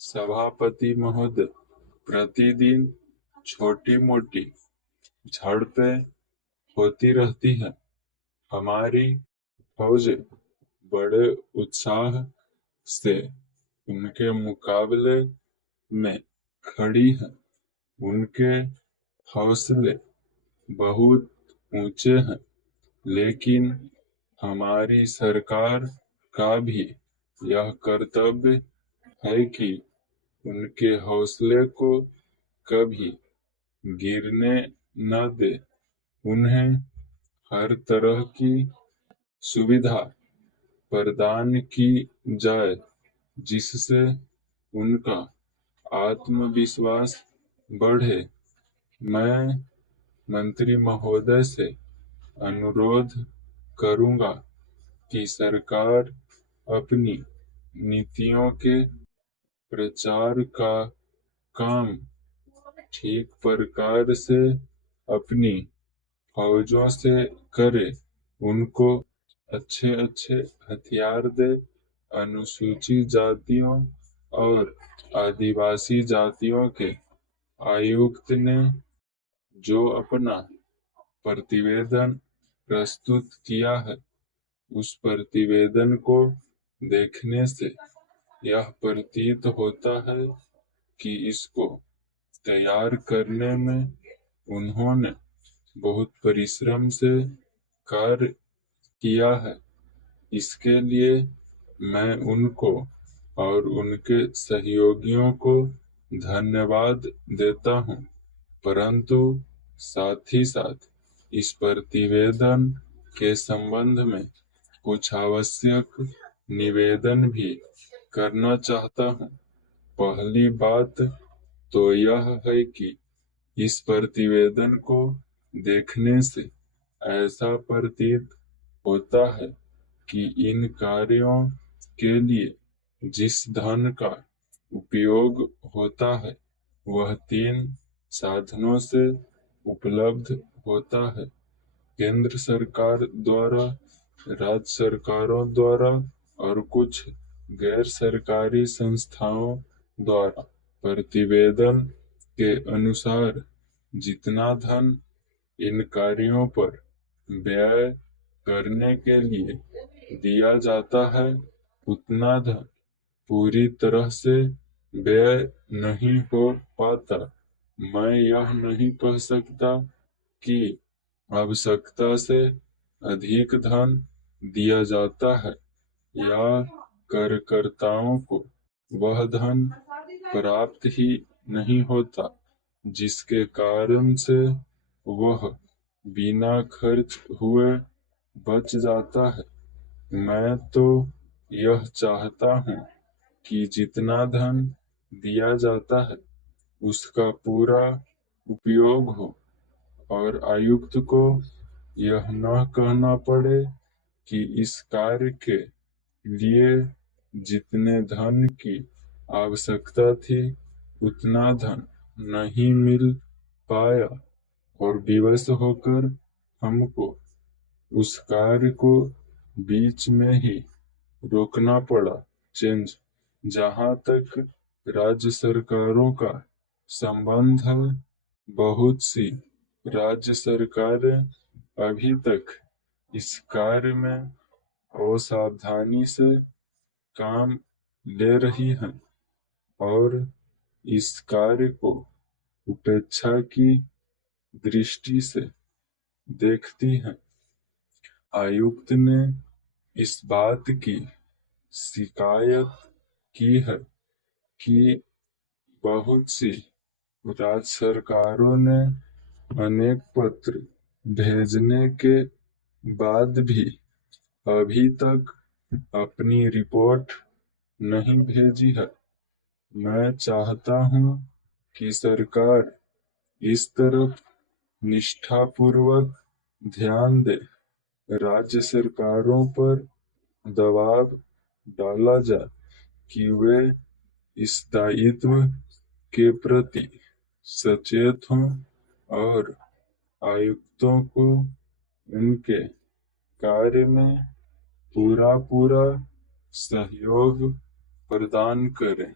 सभापति महोदय, प्रतिदिन छोटी मोटी झड़पें होती रहती हैं। हमारी फौजें बड़े उत्साह से उनके मुकाबले में खड़ी हैं। उनके हौसले बहुत ऊंचे हैं, लेकिन हमारी सरकार का भी यह कर्तव्य है कि उनके हौसले को कभी गिरने न दे। उन्हें हर तरह की सुविधा प्रदान की जाए जिससे उनका आत्मविश्वास बढ़े। मैं मंत्री महोदय से अनुरोध करूंगा कि सरकार अपनी नीतियों के प्रचार का काम ठीक प्रकार से अपनी फौजों से करे, उनको अच्छे अच्छे हथियार दे। अनुसूचित जातियों और आदिवासी जातियों के आयुक्त ने जो अपना प्रतिवेदन प्रस्तुत किया है, उस प्रतिवेदन को देखने से यह प्रतीत होता है कि इसको तैयार करने में उन्होंने बहुत परिश्रम से कार्य किया है। इसके लिए मैं उनको और उनके सहयोगियों को धन्यवाद देता हूँ, परंतु साथ ही साथ इस प्रतिवेदन के संबंध में कुछ आवश्यक निवेदन भी करना चाहता हूँ। पहली बात तो यह है कि इस प्रतिवेदन को देखने से ऐसा प्रतीत होता है कि इन कार्यों के लिए जिस धन का उपयोग होता है वह 3 साधनों से उपलब्ध होता है: केंद्र सरकार द्वारा, राज्य सरकारों द्वारा और कुछ गैर सरकारी संस्थाओं द्वारा। प्रतिवेदन के अनुसार जितना धन इन कार्यों पर व्यय करने के लिए दिया जाता है, उतना धन पूरी तरह से व्यय नहीं हो पाता। मैं यह नहीं कह सकता कि आवश्यकता से अधिक धन दिया जाता है या कार्यकर्ताओं को वह धन प्राप्त ही नहीं होता, जिसके कारण से वह बिना खर्च हुए बच जाता है। मैं तो यह चाहता हूँ कि जितना धन दिया जाता है उसका पूरा उपयोग हो और आयुक्त को यह न कहना पड़े कि इस कार्य के लिए जितने धन की आवश्यकता थी उतना धन नहीं मिल पाया और विवश होकर हमको उस कार्य को बीच में ही रोकना पड़ा। जहाँ तक राज्य सरकारों का संबंध है, बहुत सी राज्य सरकारें अभी तक इस कार्य में असावधानी से काम ले रही हैं और इस कार्य को उपेक्षा की दृष्टि से देखती हैं। आयुक्त ने इस बात की शिकायत की है कि बहुत सी राज्य सरकारों ने अनेक पत्र भेजने के बाद भी अभी तक अपनी रिपोर्ट नहीं भेजी है। मैं चाहता हूँ कि सरकार इस तरफ निष्ठापूर्वक ध्यान दे। राज्य सरकारों पर दबाव डाला जाए कि वे इस दायित्व के प्रति सचेत हों और आयुक्तों को उनके कार्य में पूरा सहयोग प्रदान करें।